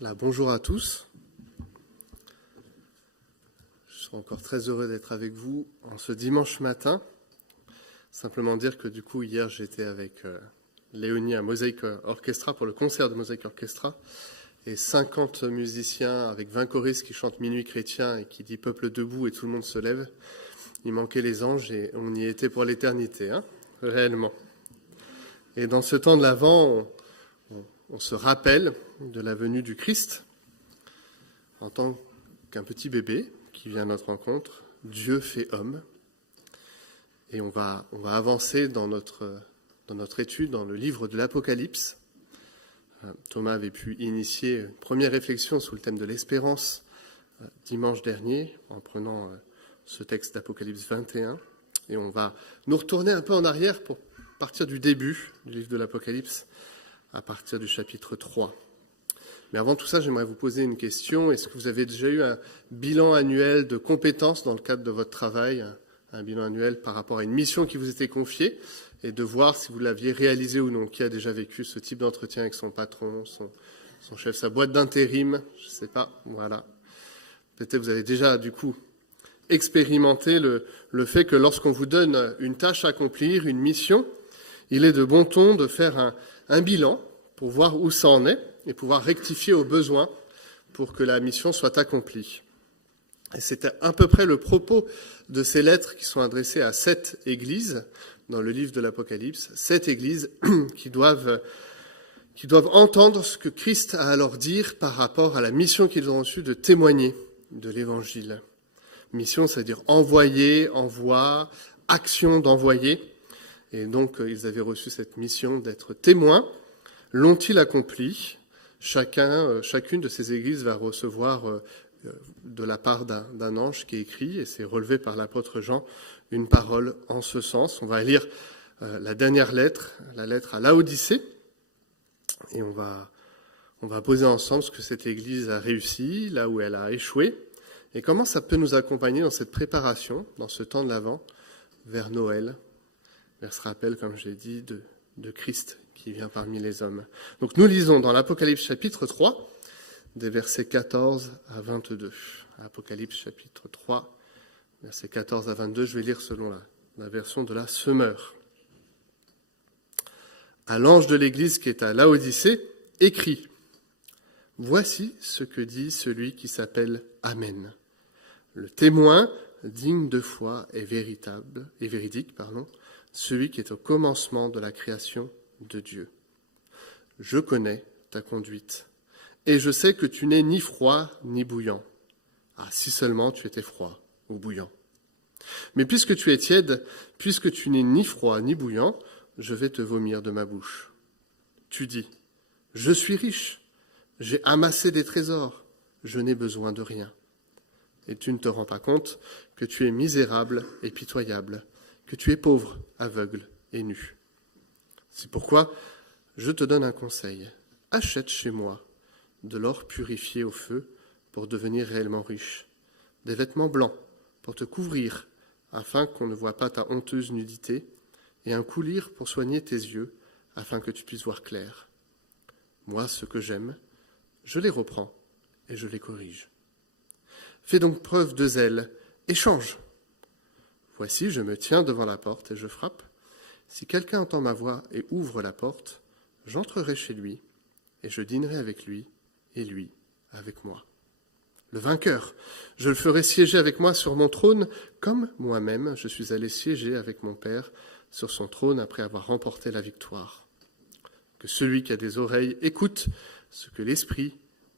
Bonjour à tous. Je suis encore très heureux d'être avec vous en ce dimanche matin. Simplement dire que du coup, hier, j'étais avec Léonie à Mosaic Orchestra pour le concert de Mosaic Orchestra et 50 musiciens avec 20 choristes qui chantent Minuit chrétien et qui dit Peuple debout et tout le monde se lève. Il manquait les anges et on y était pour l'éternité, réellement. Et dans ce temps de l'Avent, on se rappelle de la venue du Christ en tant qu'un petit bébé qui vient à notre rencontre, Dieu fait homme. Et on va avancer dans notre étude dans le livre de l'Apocalypse. Thomas avait pu initier une première réflexion sous le thème de l'espérance dimanche dernier en prenant ce texte d'Apocalypse 21. Et on va nous retourner un peu en arrière pour partir du début du livre de l'Apocalypse, à partir du chapitre 3. Mais avant tout ça, j'aimerais vous poser une question. Est-ce que vous avez déjà eu un bilan annuel de compétences dans le cadre de votre travail, un bilan annuel par rapport à une mission qui vous était confiée, et de voir si vous l'aviez réalisé ou non? Qui a déjà vécu ce type d'entretien avec son patron, son chef, sa boîte d'intérim? Je ne sais pas, voilà. Peut-être vous avez déjà, du coup, expérimenté le fait que lorsqu'on vous donne une tâche à accomplir, une mission, il est de bon ton de faire un bilan pour voir où ça en est et pouvoir rectifier au besoin pour que la mission soit accomplie. Et c'était à peu près le propos de ces lettres qui sont adressées à 7 églises dans le livre de l'Apocalypse, 7 églises qui doivent entendre ce que Christ a à leur dire par rapport à la mission qu'ils ont reçue de témoigner de l'Évangile. Mission, c'est-à-dire envoyer, envoi, action d'envoyer. Et donc, ils avaient reçu cette mission d'être témoins. L'ont-ils accompli? Chacune de ces églises va recevoir de la part d'un ange qui écrit, et c'est relevé par l'apôtre Jean, une parole en ce sens. On va lire la dernière lettre, la lettre à Laodicée, et on va poser ensemble ce que cette église a réussi, là où elle a échoué, et comment ça peut nous accompagner dans cette préparation, dans ce temps de l'Avent, vers Noël, vers ce rappel, comme je l'ai dit, de Christ qui vient parmi les hommes. Donc nous lisons dans l'Apocalypse chapitre 3, des versets 14 à 22. Apocalypse chapitre 3, versets 14 à 22, je vais lire selon la version de la Semeur. À l'ange de l'église qui est à Laodicée, écrit : Voici ce que dit celui qui s'appelle Amen, le témoin digne de foi et véridique, celui qui est au commencement de la création de Dieu. Je connais ta conduite, et je sais que tu n'es ni froid ni bouillant. Ah, si seulement tu étais froid ou bouillant. Mais puisque tu es tiède, puisque tu n'es ni froid ni bouillant, je vais te vomir de ma bouche. Tu dis : Je suis riche, j'ai amassé des trésors, je n'ai besoin de rien. Et tu ne te rends pas compte que tu es misérable et pitoyable, que tu es pauvre, aveugle et nu. C'est pourquoi je te donne un conseil. Achète chez moi de l'or purifié au feu pour devenir réellement riche, des vêtements blancs pour te couvrir afin qu'on ne voie pas ta honteuse nudité, et un coulis pour soigner tes yeux afin que tu puisses voir clair. Moi, ce que j'aime, je les reprends et je les corrige. Fais donc preuve de zèle et change. Voici, je me tiens devant la porte et je frappe. Si quelqu'un entend ma voix et ouvre la porte, j'entrerai chez lui et je dînerai avec lui et lui avec moi. Le vainqueur, je le ferai siéger avec moi sur mon trône, comme moi-même je suis allé siéger avec mon Père sur son trône après avoir remporté la victoire. Que celui qui a des oreilles écoute ce que l'Esprit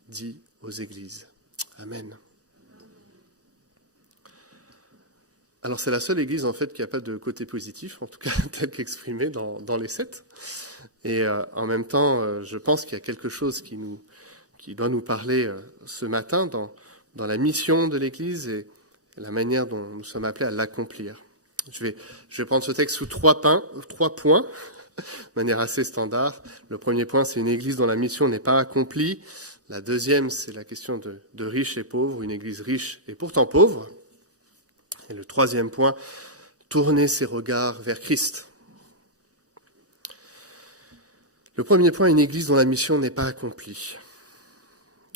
dit aux églises. Amen. Alors c'est la seule église en fait qui n'a pas de côté positif, en tout cas tel qu'exprimé dans les 7. Et en même temps, je pense qu'il y a quelque chose qui doit nous parler ce matin dans la mission de l'église et la manière dont nous sommes appelés à l'accomplir. Je vais prendre ce texte sous 3 points, de manière assez standard. Le premier point, c'est une église dont la mission n'est pas accomplie. La deuxième, c'est la question de riches et pauvres, une église riche et pourtant pauvre. Et le troisième point, tourner ses regards vers Christ. Le premier point, une église dont la mission n'est pas accomplie.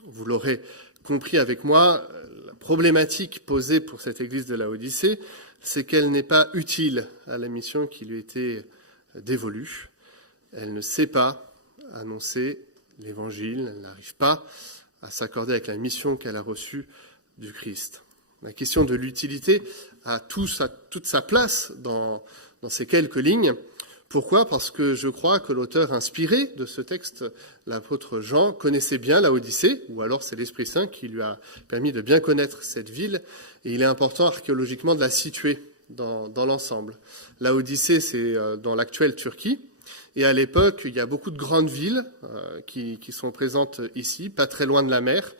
Vous l'aurez compris avec moi, la problématique posée pour cette église de Laodicée, c'est qu'elle n'est pas utile à la mission qui lui était dévolue. Elle ne sait pas annoncer l'évangile, elle n'arrive pas à s'accorder avec la mission qu'elle a reçue du Christ. La question de l'utilité a toute sa place dans ces quelques lignes. Pourquoi ? Parce que je crois que l'auteur inspiré de ce texte, l'apôtre Jean, connaissait bien Laodicée, ou alors c'est l'Esprit Saint qui lui a permis de bien connaître cette ville, et il est important archéologiquement de la situer dans l'ensemble. Laodicée, c'est dans l'actuelle Turquie, et à l'époque, il y a beaucoup de grandes villes qui sont présentes ici, pas très loin de la mer,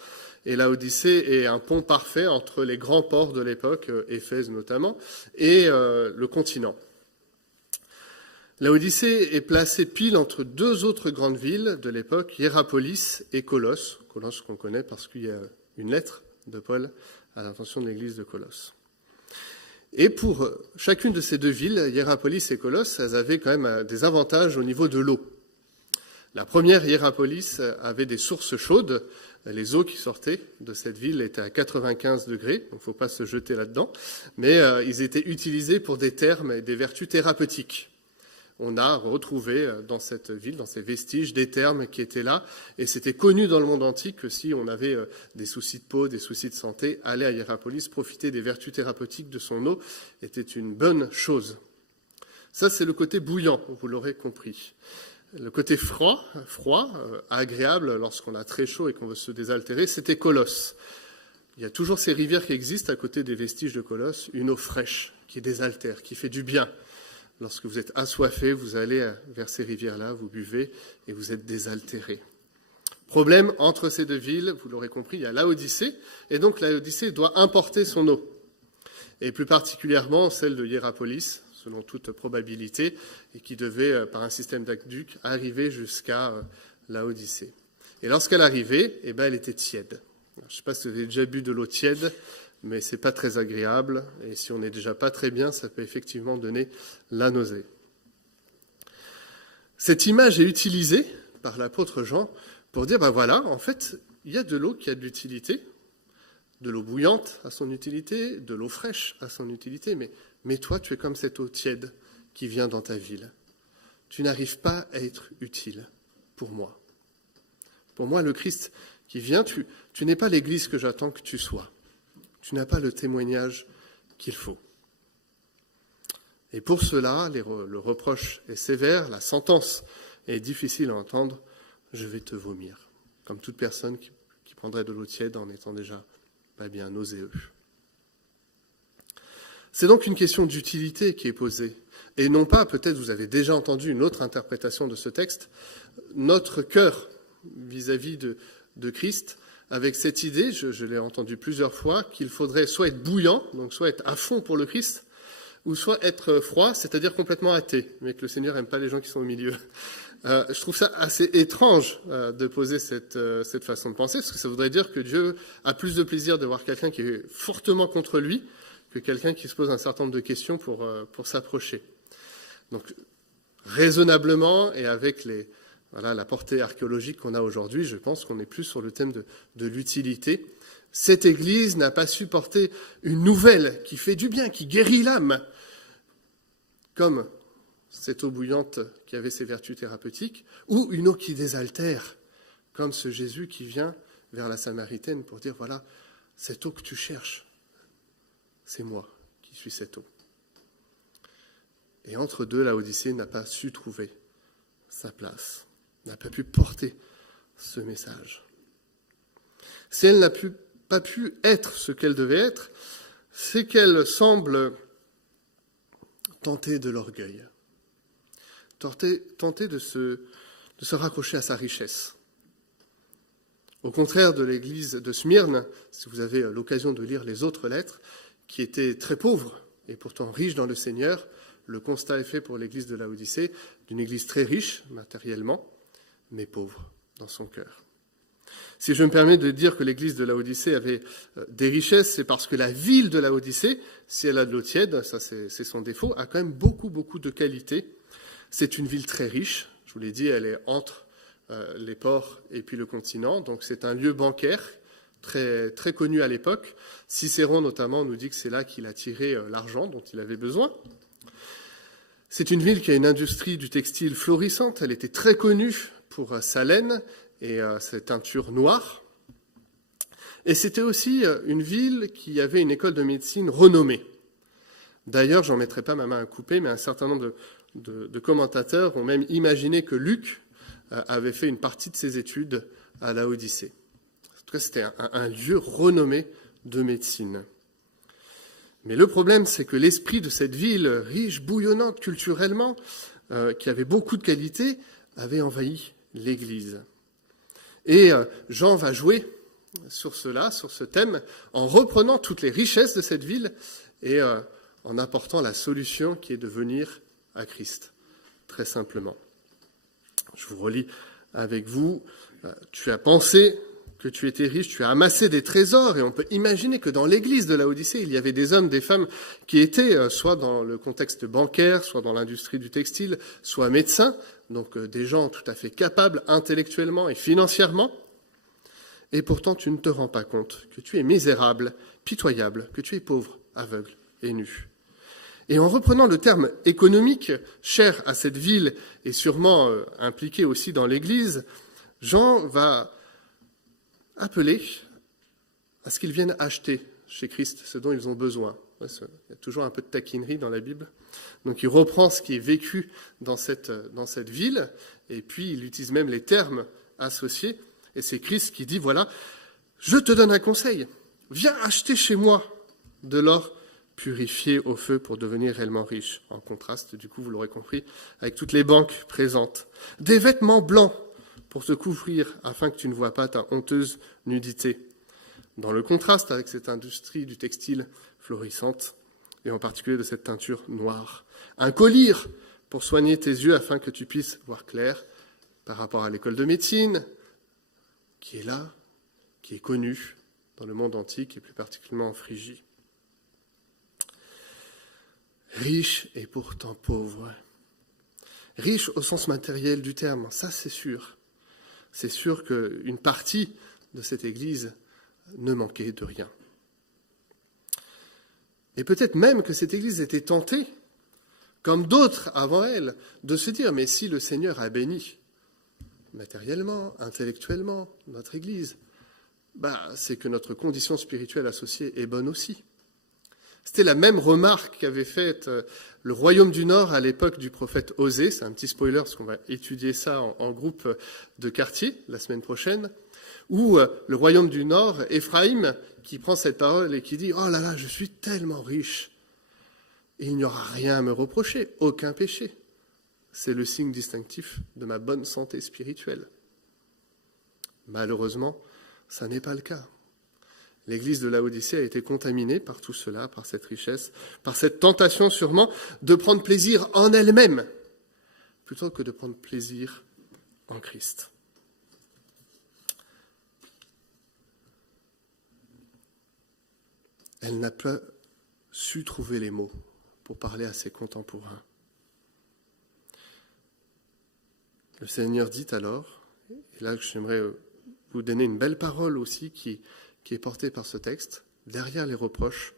et Laodicée est un pont parfait entre les grands ports de l'époque, Éphèse notamment, et le continent. Laodicée est placée pile entre deux autres grandes villes de l'époque, Hiérapolis et Colosse. Colosse qu'on connaît parce qu'il y a une lettre de Paul à l'intention de l'église de Colosse. Et pour chacune de ces deux villes, Hiérapolis et Colosse, elles avaient quand même des avantages au niveau de l'eau. La première, Hiérapolis, avait des sources chaudes. Les eaux qui sortaient de cette ville étaient à 95 degrés, donc il ne faut pas se jeter là-dedans, mais ils étaient utilisés pour des termes et des vertus thérapeutiques. On a retrouvé dans cette ville, dans ces vestiges, des termes qui étaient là, et c'était connu dans le monde antique que si on avait des soucis de peau, des soucis de santé, aller à Hiérapolis, profiter des vertus thérapeutiques de son eau, était une bonne chose. Ça, c'est le côté bouillant, vous l'aurez compris. Le côté froid, agréable, lorsqu'on a très chaud et qu'on veut se désaltérer, c'était Colosse. Il y a toujours ces rivières qui existent à côté des vestiges de Colosse, une eau fraîche, qui désaltère, qui fait du bien. Lorsque vous êtes assoiffé, vous allez vers ces rivières-là, vous buvez et vous êtes désaltéré. Problème entre ces deux villes, vous l'aurez compris, il y a Laodicée, et donc Laodicée doit importer son eau. Et plus particulièrement celle de Hiérapolis, selon toute probabilité, et qui devait, par un système d'aqueduc, arriver jusqu'à Laodicée. Et lorsqu'elle arrivait, elle était tiède. Je ne sais pas si vous avez déjà bu de l'eau tiède, mais c'est pas très agréable, et si on n'est déjà pas très bien, ça peut effectivement donner la nausée. Cette image est utilisée par l'apôtre Jean pour dire, voilà, en fait, il y a de l'eau qui a de l'utilité, de l'eau bouillante à son utilité, de l'eau fraîche à son utilité, mais toi, tu es comme cette eau tiède qui vient dans ta ville. Tu n'arrives pas à être utile pour moi. Pour moi, le Christ qui vient, tu n'es pas l'Église que j'attends que tu sois. Tu n'as pas le témoignage qu'il faut. Et pour cela, le reproche est sévère, la sentence est difficile à entendre. Je vais te vomir, comme toute personne qui prendrait de l'eau tiède en étant déjà pas bien nauséeux. C'est donc une question d'utilité qui est posée. Et non pas, peut-être vous avez déjà entendu une autre interprétation de ce texte, notre cœur vis-à-vis de Christ, avec cette idée, je l'ai entendu plusieurs fois, qu'il faudrait soit être bouillant, donc soit être à fond pour le Christ, ou soit être froid, c'est-à-dire complètement athée, mais que le Seigneur n'aime pas les gens qui sont au milieu. Je trouve ça assez étrange de poser cette façon de penser, parce que ça voudrait dire que Dieu a plus de plaisir de voir quelqu'un qui est fortement contre lui que quelqu'un qui se pose un certain nombre de questions pour s'approcher. Donc, raisonnablement et avec la portée archéologique qu'on a aujourd'hui, je pense qu'on est plus sur le thème de l'utilité. Cette Église n'a pas su porter une nouvelle qui fait du bien, qui guérit l'âme, comme cette eau bouillante qui avait ses vertus thérapeutiques, ou une eau qui désaltère, comme ce Jésus qui vient vers la Samaritaine pour dire, voilà, cette eau que tu cherches, c'est moi qui suis cette eau. Et entre deux, Laodicée n'a pas su trouver sa place, n'a pas pu porter ce message. Si elle n'a pas pu être ce qu'elle devait être, c'est qu'elle semble tenter de l'orgueil, tenter de se raccrocher à sa richesse. Au contraire de l'église de Smyrne, si vous avez l'occasion de lire les autres lettres, qui étaient très pauvres et pourtant riches dans le Seigneur, le constat est fait pour l'église de Laodicée, d'une église très riche matériellement, mais pauvre dans son cœur. Si je me permets de dire que l'église de Laodicée avait des richesses, c'est parce que la ville de Laodicée, si elle a de l'eau tiède, ça c'est son défaut, a quand même beaucoup de qualités. C'est une ville très riche, je vous l'ai dit, elle est entre les ports et puis le continent. Donc c'est un lieu bancaire très, très connu à l'époque. Cicéron notamment nous dit que c'est là qu'il a tiré l'argent dont il avait besoin. C'est une ville qui a une industrie du textile florissante. Elle était très connue pour sa laine et ses teintures noires. Et c'était aussi une ville qui avait une école de médecine renommée. D'ailleurs, j'en mettrai pas ma main à couper, mais un certain nombre de commentateurs ont même imaginé que Luc avait fait une partie de ses études à Laodicée. En tout cas, c'était un lieu renommé de médecine. Mais le problème, c'est que l'esprit de cette ville riche, bouillonnante culturellement, qui avait beaucoup de qualités, avait envahi l'Église. Et Jean va jouer sur cela, sur ce thème, en reprenant toutes les richesses de cette ville et en apportant la solution qui est de venir à Christ, très simplement. Je vous relis avec vous. Tu as pensé que tu étais riche, tu as amassé des trésors, et on peut imaginer que dans l'église de Laodicée, il y avait des hommes, des femmes qui étaient soit dans le contexte bancaire, soit dans l'industrie du textile, soit médecins, donc des gens tout à fait capables intellectuellement et financièrement, et pourtant tu ne te rends pas compte que tu es misérable, pitoyable, que tu es pauvre, aveugle et nu. Et en reprenant le terme économique, cher à cette ville et sûrement impliqué aussi dans l'Église, Jean va appeler à ce qu'ils viennent acheter chez Christ ce dont ils ont besoin. Il y a toujours un peu de taquinerie dans la Bible. Donc il reprend ce qui est vécu dans cette ville, et puis il utilise même les termes associés. Et c'est Christ qui dit, voilà, je te donne un conseil, viens acheter chez moi de l'or purifié au feu pour devenir réellement riche. En contraste, du coup, vous l'aurez compris, avec toutes les banques présentes. Des vêtements blancs pour te couvrir afin que tu ne vois pas ta honteuse nudité. Dans le contraste avec cette industrie du textile florissante, et en particulier de cette teinture noire. Un collier pour soigner tes yeux afin que tu puisses voir clair par rapport à l'école de médecine, qui est là, qui est connue dans le monde antique et plus particulièrement en Phrygie. Riche et pourtant pauvre. Riche au sens matériel du terme, ça c'est sûr. C'est sûr qu'une partie de cette Église ne manquait de rien. Et peut-être même que cette Église était tentée, comme d'autres avant elle, de se dire, mais si le Seigneur a béni matériellement, intellectuellement, notre Église, c'est que notre condition spirituelle associée est bonne aussi. C'était la même remarque qu'avait faite le royaume du Nord à l'époque du prophète Osée. C'est un petit spoiler parce qu'on va étudier ça en groupe de quartier la semaine prochaine. Où le royaume du Nord, Éphraïm, qui prend cette parole et qui dit « Oh là là, je suis tellement riche et il n'y aura rien à me reprocher, aucun péché. » C'est le signe distinctif de ma bonne santé spirituelle. Malheureusement, ça n'est pas le cas. L'église de Laodicée a été contaminée par tout cela, par cette richesse, par cette tentation sûrement de prendre plaisir en elle-même, plutôt que de prendre plaisir en Christ. Elle n'a pas su trouver les mots pour parler à ses contemporains. Le Seigneur dit alors, et là j'aimerais vous donner une belle parole aussi qui est portée par ce texte, derrière les reproches,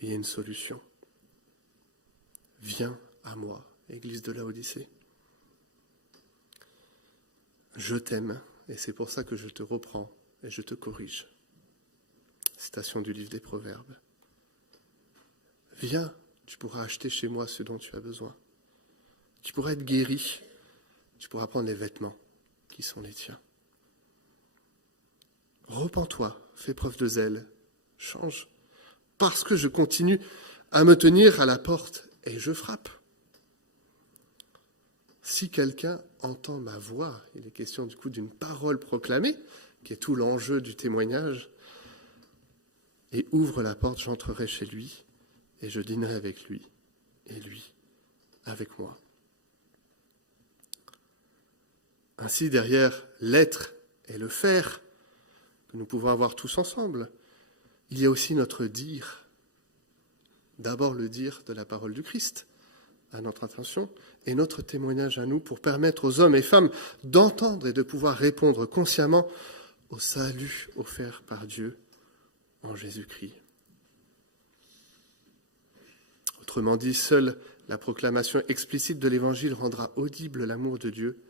il y a une solution. Viens à moi, Église de Laodicée. Je t'aime, et c'est pour ça que je te reprends et je te corrige. Citation du livre des Proverbes. Viens, tu pourras acheter chez moi ce dont tu as besoin. Tu pourras être guéri. Tu pourras prendre les vêtements qui sont les tiens. Repens-toi, fais preuve de zèle, change, parce que je continue à me tenir à la porte et je frappe. Si quelqu'un entend ma voix, il est question du coup d'une parole proclamée, qui est tout l'enjeu du témoignage, et ouvre la porte, j'entrerai chez lui, et je dînerai avec lui, et lui avec moi. Ainsi, derrière l'être et le faire que nous pouvons avoir tous ensemble, il y a aussi notre dire. D'abord le dire de la parole du Christ, à notre attention et notre témoignage à nous pour permettre aux hommes et femmes d'entendre et de pouvoir répondre consciemment au salut offert par Dieu en Jésus-Christ. Autrement dit, seule la proclamation explicite de l'Évangile rendra audible l'amour de Dieu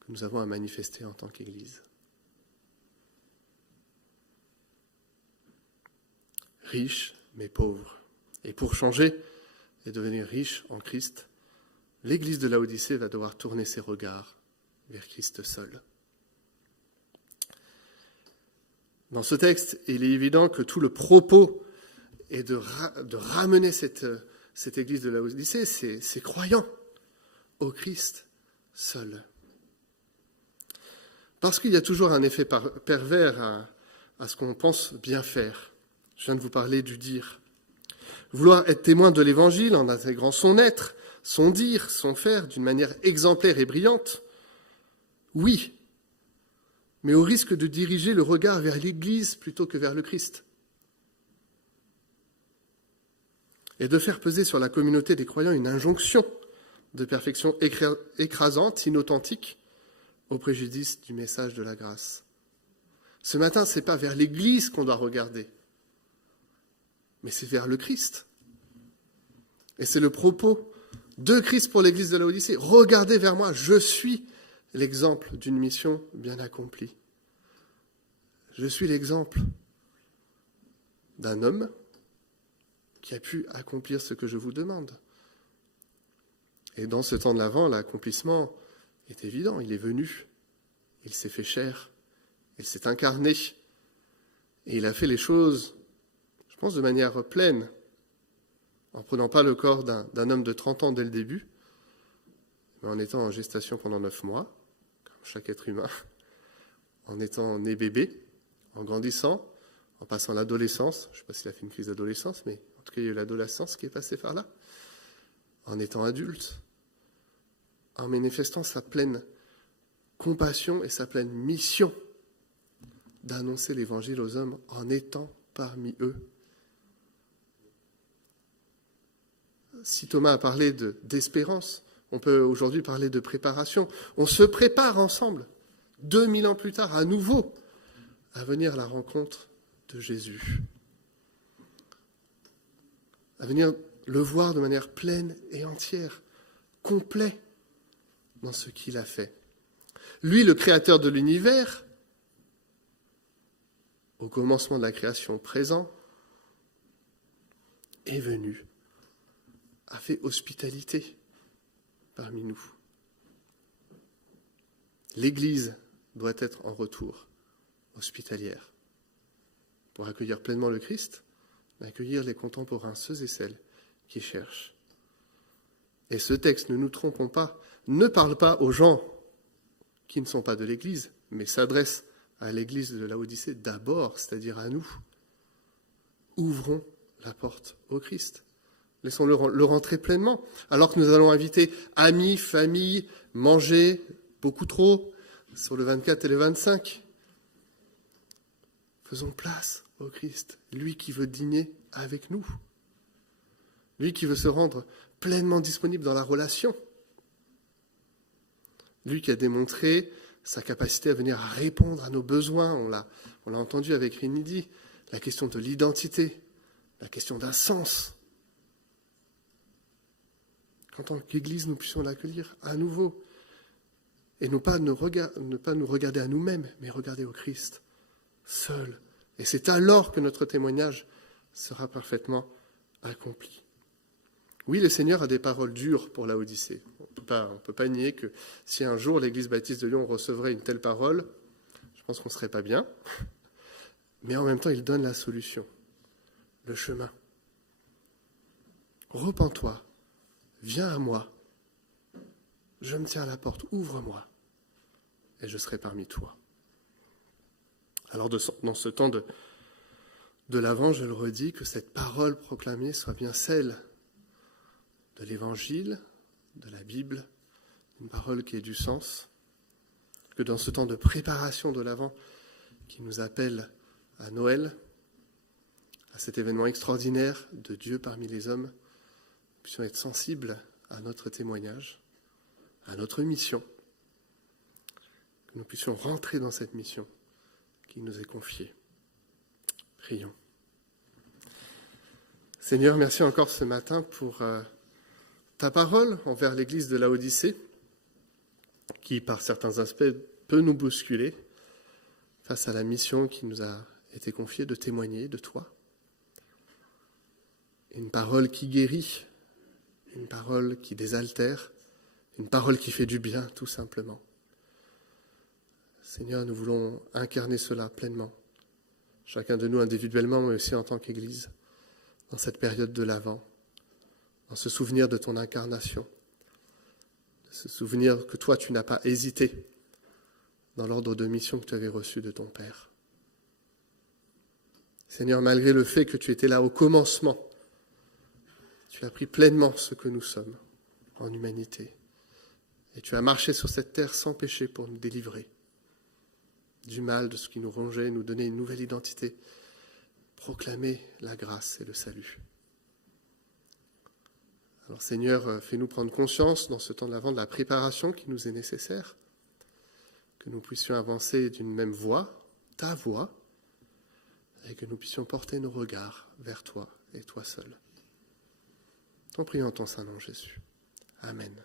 que nous avons à manifester en tant qu'Église. Riche mais pauvre. Et pour changer et devenir riche en Christ, l'Église de Laodicée va devoir tourner ses regards vers Christ seul. Dans ce texte, il est évident que tout le propos est de ramener cette Église de Laodicée, ces croyants, au Christ seul. Parce qu'il y a toujours un effet pervers à ce qu'on pense bien faire. Je viens de vous parler du dire. Vouloir être témoin de l'Évangile en intégrant son être, son dire, son faire d'une manière exemplaire et brillante, oui, mais au risque de diriger le regard vers l'Église plutôt que vers le Christ. Et de faire peser sur la communauté des croyants une injonction de perfection écrasante, inauthentique, au préjudice du message de la grâce. Ce matin, ce n'est pas vers l'Église qu'on doit regarder, mais c'est vers le Christ. Et c'est le propos de Christ pour l'Église de Laodicée. Regardez vers moi, je suis l'exemple d'une mission bien accomplie. Je suis l'exemple d'un homme qui a pu accomplir ce que je vous demande. Et dans ce temps de l'Avent, l'accomplissement est évident. Il est venu, il s'est fait chair, il s'est incarné, et il a fait les choses, je pense, de manière pleine, en ne prenant pas le corps d'un homme de 30 ans dès le début, mais en étant en gestation pendant 9 mois, comme chaque être humain, en étant né bébé, en grandissant, en passant l'adolescence, je ne sais pas s'il a fait une crise d'adolescence, mais en tout cas il y a eu l'adolescence qui est passée par là, en étant adulte, en manifestant sa pleine compassion et sa pleine mission d'annoncer l'Évangile aux hommes en étant parmi eux. Si Thomas a parlé d'espérance, on peut aujourd'hui parler de préparation. On se prépare ensemble, 2000 ans plus tard, à nouveau, à venir à la rencontre de Jésus. À venir le voir de manière pleine et entière, complet dans ce qu'il a fait. Lui, le créateur de l'univers, au commencement de la création présent, est venu, a fait hospitalité parmi nous. L'Église doit être en retour hospitalière pour accueillir pleinement le Christ, mais accueillir les contemporains, ceux et celles qui cherchent. Et ce texte, ne nous trompons pas, ne parle pas aux gens qui ne sont pas de l'Église, mais s'adresse à l'Église de Laodicée d'abord, c'est-à-dire à nous. Ouvrons la porte au Christ. Laissons-le rentrer pleinement, alors que nous allons inviter amis, famille, manger, beaucoup trop, sur le 24 et le 25. Faisons place au Christ, lui qui veut dîner avec nous, lui qui veut se rendre pleinement disponible dans la relation, lui qui a démontré sa capacité à venir répondre à nos besoins. On l'a entendu avec Rinidi, la question de l'identité, la question d'un sens. Qu'en tant qu'Église, nous puissions l'accueillir à nouveau et ne pas nous regarder à nous-mêmes, mais regarder au Christ seul. Et c'est alors que notre témoignage sera parfaitement accompli. Oui, le Seigneur a des paroles dures pour Laodicée. On ne peut pas nier que si un jour l'Église baptiste de Lyon recevrait une telle parole, je pense qu'on ne serait pas bien. Mais en même temps, il donne la solution, le chemin. Repens-toi, viens à moi, je me tiens à la porte, ouvre-moi, et je serai parmi toi. Alors dans ce temps de l'Avent, je le redis, que cette parole proclamée soit bien celle de l'Évangile, de la Bible, une parole qui ait du sens, que dans ce temps de préparation de l'Avent qui nous appelle à Noël, à cet événement extraordinaire de Dieu parmi les hommes, nous puissions être sensibles à notre témoignage, à notre mission, que nous puissions rentrer dans cette mission qui nous est confiée. Prions. Seigneur, merci encore ce matin pour ta parole envers l'Église de Laodicée, qui, par certains aspects, peut nous bousculer face à la mission qui nous a été confiée de témoigner de toi. Une parole qui guérit, une parole qui désaltère, une parole qui fait du bien, tout simplement. Seigneur, nous voulons incarner cela pleinement, chacun de nous individuellement, mais aussi en tant qu'Église, dans cette période de l'Avent, dans ce souvenir de ton incarnation, ce souvenir que toi, tu n'as pas hésité dans l'ordre de mission que tu avais reçu de ton Père. Seigneur, malgré le fait que tu étais là au commencement, tu as pris pleinement ce que nous sommes en humanité. Et tu as marché sur cette terre sans péché pour nous délivrer du mal, de ce qui nous rongeait, nous donner une nouvelle identité, proclamer la grâce et le salut. Alors Seigneur, fais-nous prendre conscience dans ce temps de l'Avent de la préparation qui nous est nécessaire, que nous puissions avancer d'une même voie, ta voie, et que nous puissions porter nos regards vers toi et toi seul. T'en prions en ton Saint-Nom, Jésus. Amen.